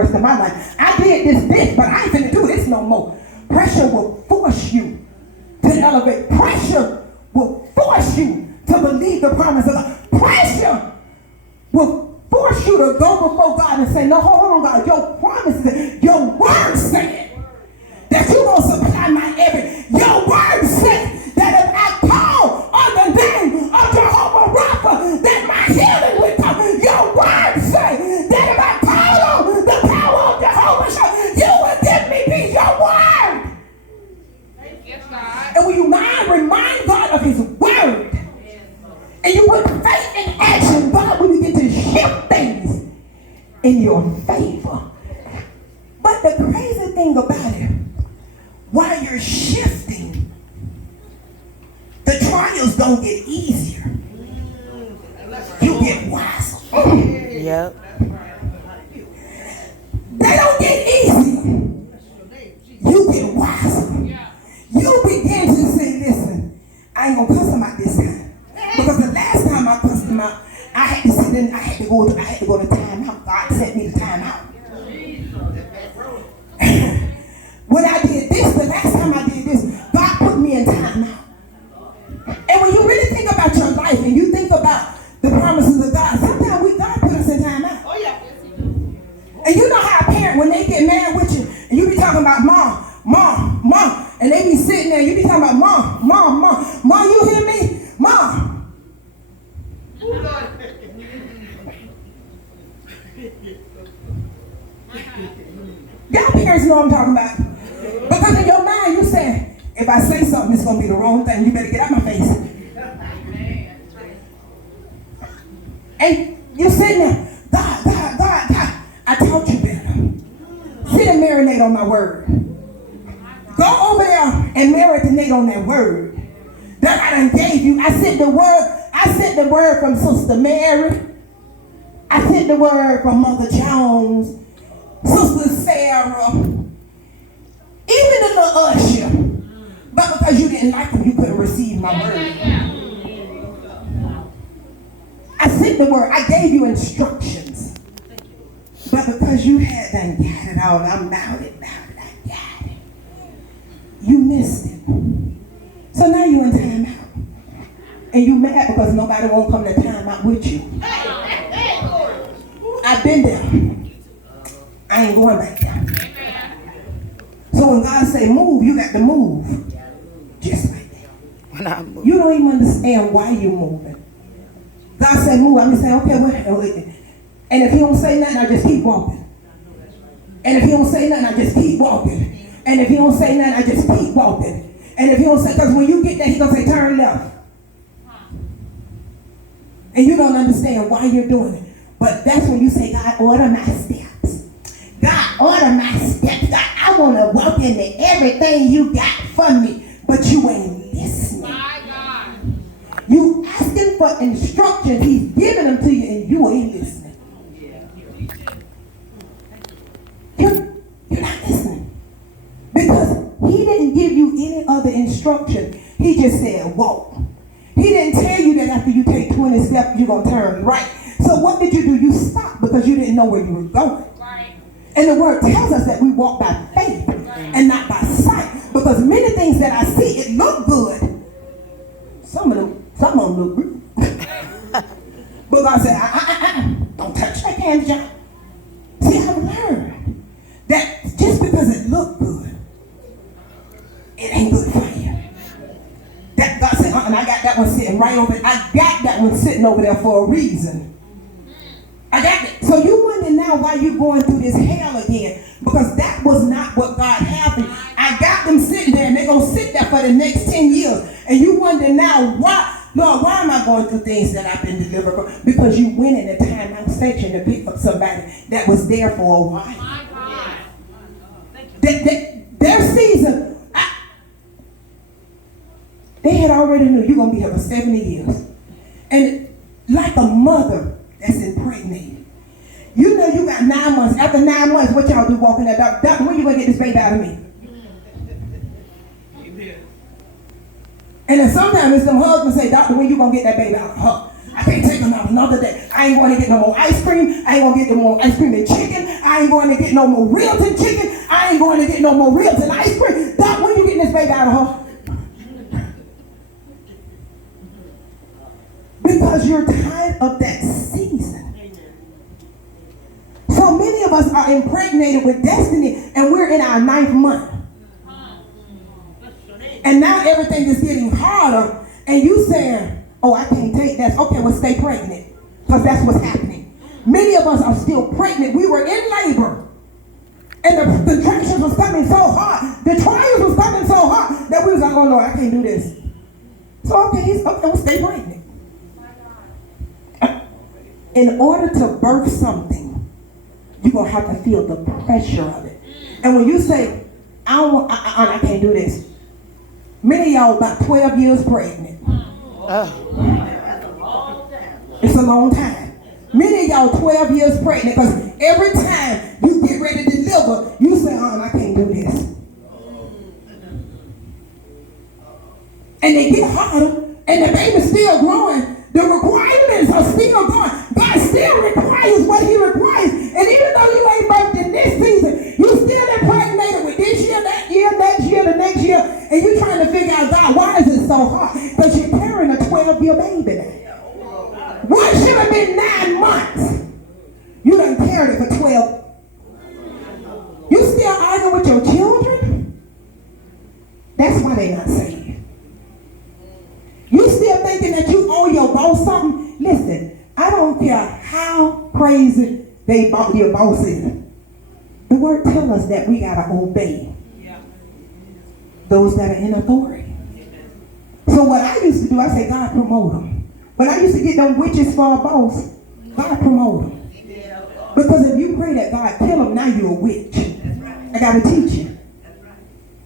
rest of my life. I did this, but I ain't finna do this no more. Pressure will force you to elevate. Pressure will force you to believe the promise of God. Pressure will force you to go before God and say, no, hold on, God. Your promises, your word said that you're going to supply my every. Your word said that if I call on the name of Jehovah Rapha, that my healing will come. Your word said that if I call on the power of Jehovah, you will give me peace. Your word. Yes, God. And when you remind God of his word, and you put faith in action, God will begin to shift things in your favor. But the crazy thing about it, while you're shifting, the trials don't get easier. You get wiser. Yep. They don't get easier. You get wiser. You begin to say, listen, I ain't gonna cuss him out this time. Because the last time I cussed him out, I had to sit in, I had to go to time out. God sent me to time out. When I did this, the last time I did this, God put me in time out. And when you really think about your life and you think about the promises of God, sometimes God put us in time out. Oh, yeah. And you know how a parent, when they get mad with you, and you be talking about mom, and they be sitting there, you be talking about mom, you hear me? Mom. Y'all parents know what I'm talking about. Because in your mind, you say, if I say something, it's going to be the wrong thing. You better get out my face. And you're sitting there, God, I taught you better. Sit and marinate on my word. Go over there and marinate on that word that I done gave you. I sent the word from Sister Mary. I sent the word from Mother Jones, Sister Sarah, even the little usher. But because you didn't like them, you couldn't receive my word. I sent the word. I gave you instructions. But because you had done got it all, I'm about it, I got it. You missed it. So now you're in time out. And you mad because nobody won't come to time out with you. I've been there. I ain't going back there. So when God say move, you got to move. Just like that. When I move. You don't even understand why you're moving. God said move. I'm just saying, okay, wait. And if he don't say nothing, I just keep walking. And if he don't say nothing, I just keep walking. And if he don't say nothing, I just keep walking. And if he don't say, because when you get there, he's going to say turn left. And you don't understand why you're doing it. But that's when you say, God, order my steps. God, order my steps. God, I want to walk into everything you got for me. But you ain't listening. My God. You asking for instructions. He's giving them to you and you ain't listening. You're not listening. Because he didn't give you any other instruction. He just said, walk. He didn't tell you that after you take 20 steps, you're going to turn right. So what did you do? You stopped because you didn't know where you were going. Right. And the word tells us that we walk by faith and not by sight. Because many things that I see, it look good. Some of them look good. But God said, don't touch that candy jar. See, I've learned that just because it look good, it ain't good for you. That God said, and I got that one sitting right over there. I got that one sitting over there for a reason. I got it. So you wonder now why you're going through this hell again. Because that was not what God had for you. I got them sitting there and they're going to sit there for the next 10 years. And you wonder now, Lord, why am I going through things that I've been delivered from? Because you went in the timeout section to pick up somebody that was there for a while. Their season, they had already knew you're going to be here for 70 years. And like a mother that's impregnated, you know you got 9 months. After 9 months, what y'all do walking that doctor? Doctor, when you going to get this baby out of me? And then sometimes some husbands say, doctor, when you going to get that baby out of her? I can't take another day. I ain't going to get no more ice cream. I ain't going to get no more ice cream and chicken. I ain't going to get no more ribs and chicken. I ain't going to get no more ribs and ice cream. Doc, when you getting this baby out of her? Because you're tired of that season. So many of us are impregnated with destiny, and we're in our 9th month. And now everything is getting harder, and you saying, oh, I can't take that. Okay, well, stay pregnant, because that's what's happening. Many of us are still pregnant. We were in labor, and the contractions was coming so hard, the trials was coming so hard, that we was like, oh, no, I can't do this. So, okay, well, stay pregnant. In order to birth something, you're going to have to feel the pressure of it. And when you say, I can't do this, many of y'all about 12 years pregnant. It's a long time. Many of y'all 12 years pregnant, because every time you get ready to deliver, you say, I can't do this. And they get harder, and the baby's still growing. The requirements are still going. God still requires what he requires. And even though you ain't birthed in this season, you still impregnated with this year, that year, next year, the next year. And you're trying to figure out, God, why is it so hard? Because you're carrying a 12-year baby now. What should have been 9 months? You done carried it for 12. You still arguing with your children? That's why they're not saved. You still thinking that you owe your boss something? Listen, I don't care how crazy your boss is. The word tells us that we got to obey those that are in authority. So what I used to do, I say, God, promote them. When I used to get them witches for a boss, God, promote them. Because if you pray that God kill them, now you're a witch. I got to teach you.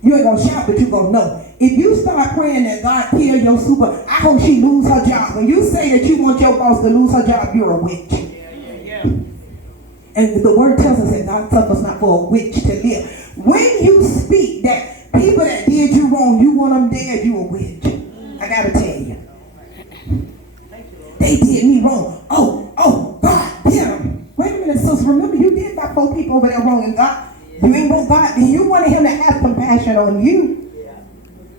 You ain't going to shout, but you're going to know. If you start praying that God kill your super, I hope she lose her job. When you say that you want your boss to lose her job, you're a witch. And the word tells us that God suffers not for a witch to live. When you speak that people that did you wrong, you want them dead, you a witch. I got to tell you. They did me wrong. Oh, God, get them. Wait a minute, sis. Remember, you did about 4 people over there wrong, and God, you ain't want God, and you wanted him to have compassion on you.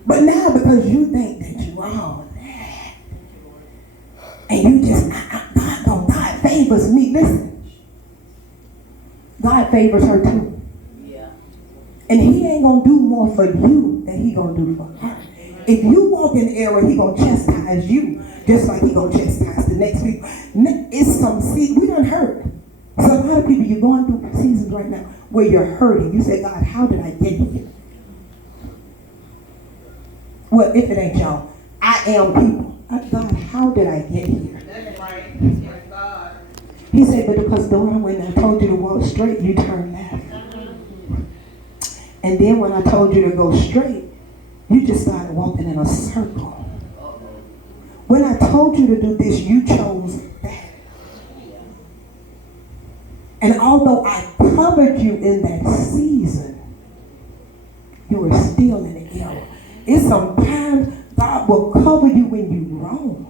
But now, because you think that you're all that, and you just, God favors me. Listen, God favors her too. And he ain't going to do more for you than he going to do for her. If you walk in error, he going to chastise you, just like he going to chastise the next people. It's some seed. We done hurt. So a lot of people, you're going through seasons right now where you're hurting. You say, God, how did I get here? Well, if it ain't y'all, I am people. God, how did I get here? That's right. Yes, God. He said, but because Durham, when I told you to walk straight, you turned left. And then when I told you to go straight, you just started walking in a circle. When I told you to do this, you chose that. And although I covered you in that season, you were still in the error. It's sometimes God will cover you when you're wrong.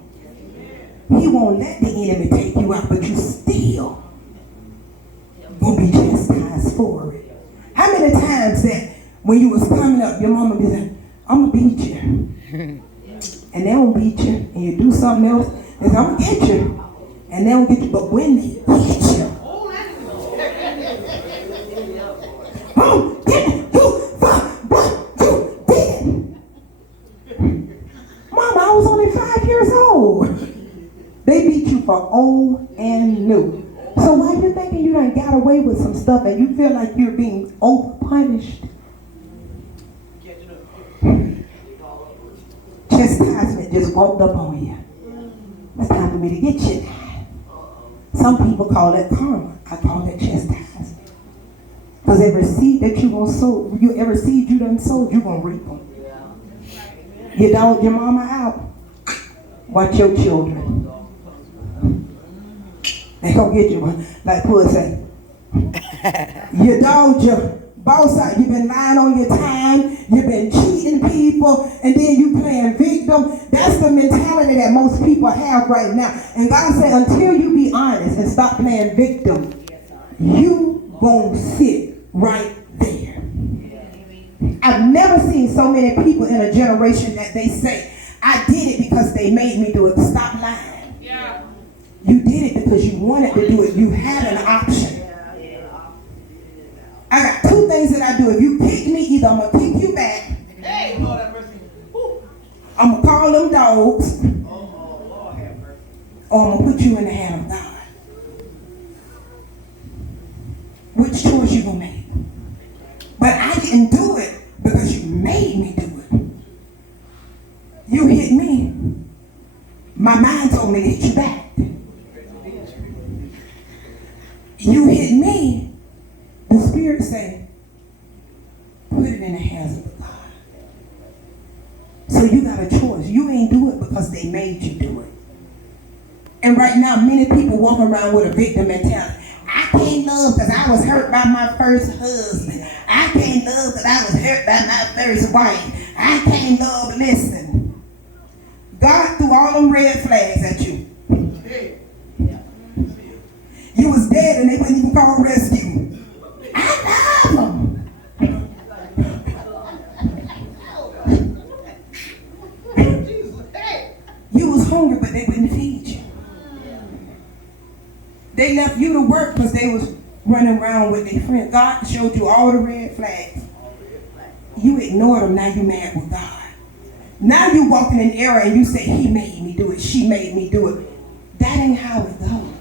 He won't let the enemy take you out, but you still gonna be chastised for it. How many times that when you was coming up, your mama be like, I'm gonna beat you. And they don't beat you, and you do something else, and I'm gonna get you. And they don't get you, but when they get you, oh, get you for what you did. Mama, I was only 5 years old. They beat you for old and new. So why you thinking you done got away with some stuff and you feel like you're being over-punished? Chastisement just walked up on you. It's time for me to get you now. Some people call that karma. I call that chastisement. Because every seed that you gonna sow, every seed you done sowed, you gonna reap them. You dog your mama out, watch your children. They gonna get you one. Like Pua say, you dog your boss out, you've been lying on your time, you've been cheating people, and then you playing victim. That's the mentality that most people have right now. And God said, until you be honest and stop playing victim, you gonna sit right there. I've never seen so many people in a generation that they say, I did it because they made me do it. Stop lying. Yeah. You did it because you wanted to do it. You had an option. I got two things that I do. If you kick me, either I'm going to kick you back. Hey, Lord have mercy. I'm going to call them dogs. Lord have mercy. Or I'm going to put you in the hand of God. Which choice you going to make? But I didn't do it because you made me do it. You hit me. My mind told me to hit you back. You hit me. The Spirit said, put it in the hands of God. So you got a choice. You ain't do it because they made you do it. And right now, many people walk around with a victim mentality. I can't love because I was hurt by my first husband. I can't love because I was hurt by my first wife. I can't love. Listen. God threw all them red flags at you. You was dead and they wouldn't even call rescue. I love them. You was hungry, but they wouldn't feed you. They left you to work because they was running around with their friends. God showed you all the red flags. You ignored them, now you mad with God. Now you walking in error and you say, he made me do it, she made me do it. That ain't how it goes.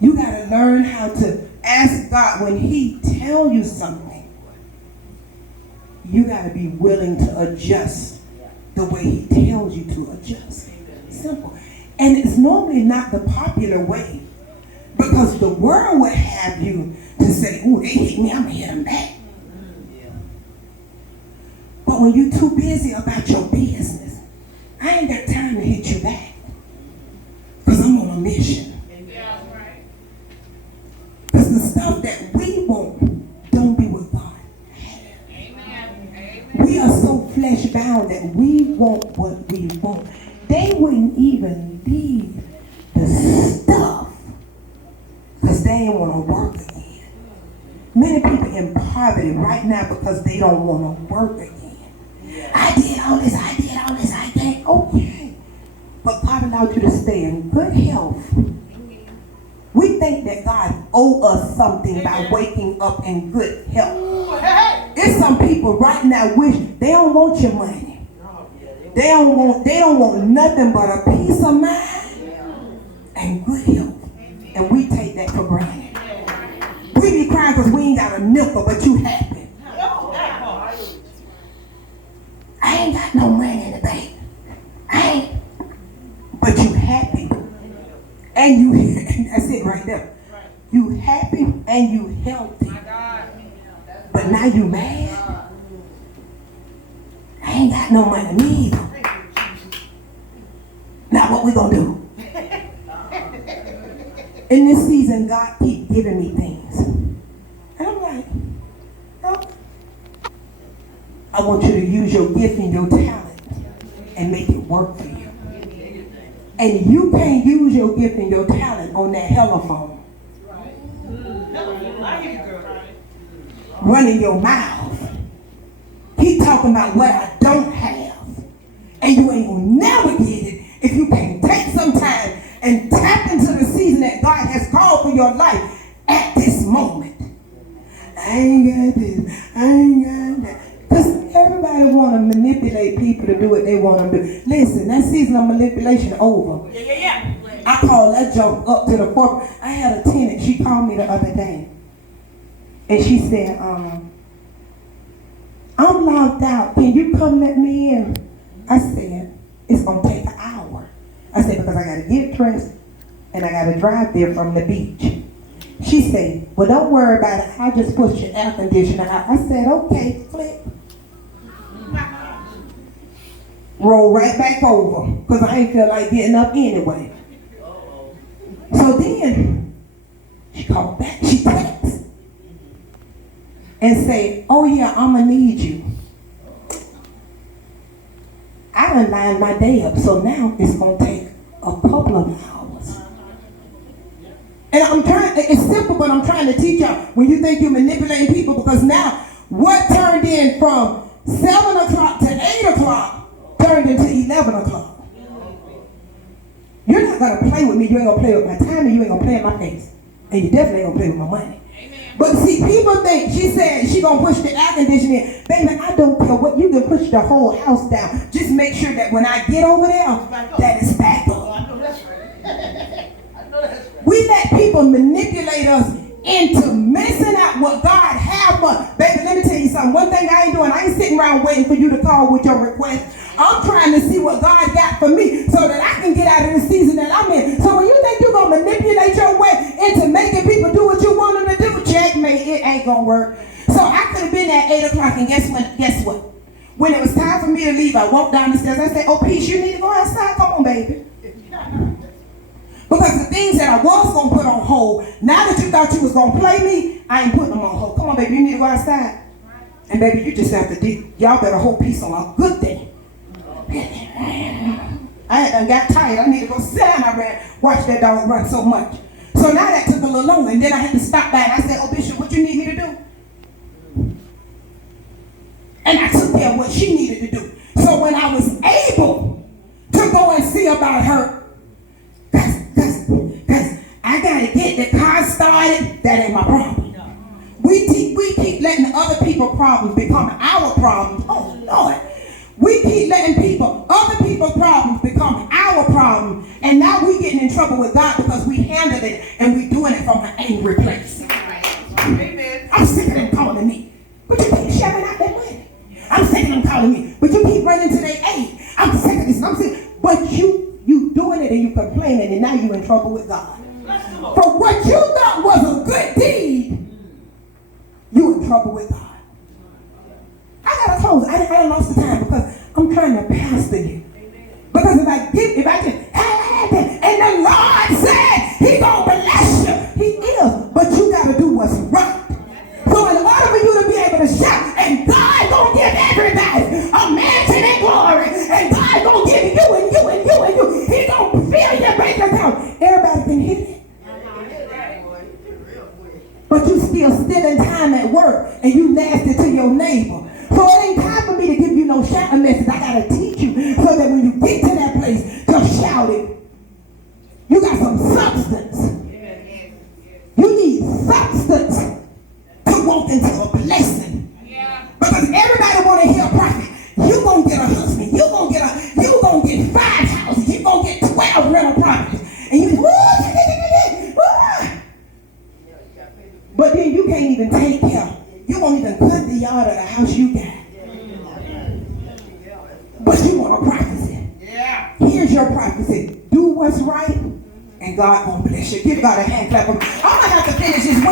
You got to learn how to ask God when he tell you something. You got to be willing to adjust the way he tells you to adjust. Simple. And it's normally not the popular way, because the world would have you to say, oh, they hit me, I'm going to hit them back. But when you're too busy about your business, I ain't got time to hit you back, because I'm on a mission. Because the stuff that we want don't be what God has. We are so flesh bound that we want what we want. They wouldn't even leave the stuff because they ain't want to work again. Many people in poverty right now because they don't want to work again. I did all this, I can't. Okay. But God allowed you to stay in good health. We think that God owes us something by waking up in good health. There's some people right now wish they don't want your money. They don't want nothing but a peace of mind and good health. And we take that for granted. We be crying because we ain't got a nickel, but you happy. I ain't got no money in the bank. But you happy. And you, that's it right there. You happy and you healthy. But now you mad. I ain't got no money neither. Now what we gonna do? In this season, God keep giving me things. And I'm like, oh. I want you to use your gift and your talent and make it work for you. And you can't use your gift and your talent on that telephone. Running your mouth. Keep talking about what I don't have. And you ain't gonna never get it if you can't take some time and tap into the season that God has called for your life at this moment. I ain't got this. I ain't got that. Because everybody want to manipulate people to do what they want to do. Listen, that season of manipulation over. Yeah. I call that jump up to the forefront. I had a tenant, she called me the other day. And she said, I'm locked out. Can you come let me in? I said, it's going to take an hour. I said, because I got to get dressed and I got to drive there from the beach. She said, well, don't worry about it. I just pushed your air conditioner out. I said, okay, flip. Roll right back over because I ain't feel like getting up anyway. So then she called back. She texted. and say, oh yeah, I'm going to need you. I done lined my day up, so now it's going to take a couple of hours. And it's simple, but I'm trying to teach y'all when you think you're manipulating people, because now what turned in from 7 o'clock to 8 o'clock turned into 11 o'clock. You're not going to play with me. You ain't going to play with my time, and you ain't going to play in my face. And you definitely ain't going to play with my money. But see, people think she said she going to push the air conditioning. Baby, I don't care what. You can push the whole house down. Just make sure that when I get over there, that it's back up. We let people manipulate us into missing out what God has for us. Baby, let me tell you something. One thing I ain't doing, I ain't sitting around waiting for you to call with your request. I'm trying to see what God got for me so that I can get out of the season that I'm in. So when you think you're going to manipulate your way into making people do what you want them to do, checkmate, it ain't going to work. So I could have been at 8 o'clock, and guess what? When it was time for me to leave, I walked down the stairs. I said, oh, Peace, you need to go outside. Come on, baby. Because the things that I was going to put on hold, now that you thought you was going to play me, I ain't putting them on hold. Come on, baby, you need to go outside. And baby, you just have to y'all better hold peace on a good day. I got tired. I need to go sit down. I watch that dog run so much. So now that took a little longer, and then I had to stop by and I said, oh, Bishop, what you need me to do? And I took care of what she needed to do. So when I was able to go and see about her, because I got to get the car started, that ain't my problem. We keep letting other people's problems become our problems. Oh, Lord. We keep letting other people's problems become our problem, and now we getting in trouble with God because we handled it and we doing it from an angry place. Amen. I'm sick of them calling me, but you keep shoving out that money. I'm sick of them calling me, but you keep running to their aid. I'm sick of this. I'm sick. But you doing it and you complaining, and now you in trouble with God. For what you thought was a good deed, you in trouble with God. I gotta close. I lost the time because I'm trying to pastor you. Because if I just, and the Lord said He gonna bless you, He is. But you gotta do what's right. So in order for you to be able to shout, and God gonna give everybody a mansion in glory, and God gonna give you and you and you and you. He gonna fill your bank account. Everybody can hit it. But you still stealing time at work, and you nasty to your neighbor. So it ain't time for me to give you no shouting message. I got to teach you so that when you get to that place, just shout it. You got some substance. You need substance to walk into a blessing. Because everybody want to hear a prophet. You going to get a husband. You going to get 5 houses. You going to get 12 rental properties. And you but then you can't even take care. You won't even cut the yard of the house you got. But you want a prophecy. Here's your prophecy. Do what's right, and God gonna bless you. Give God a hand clap. I'm gonna have to finish this.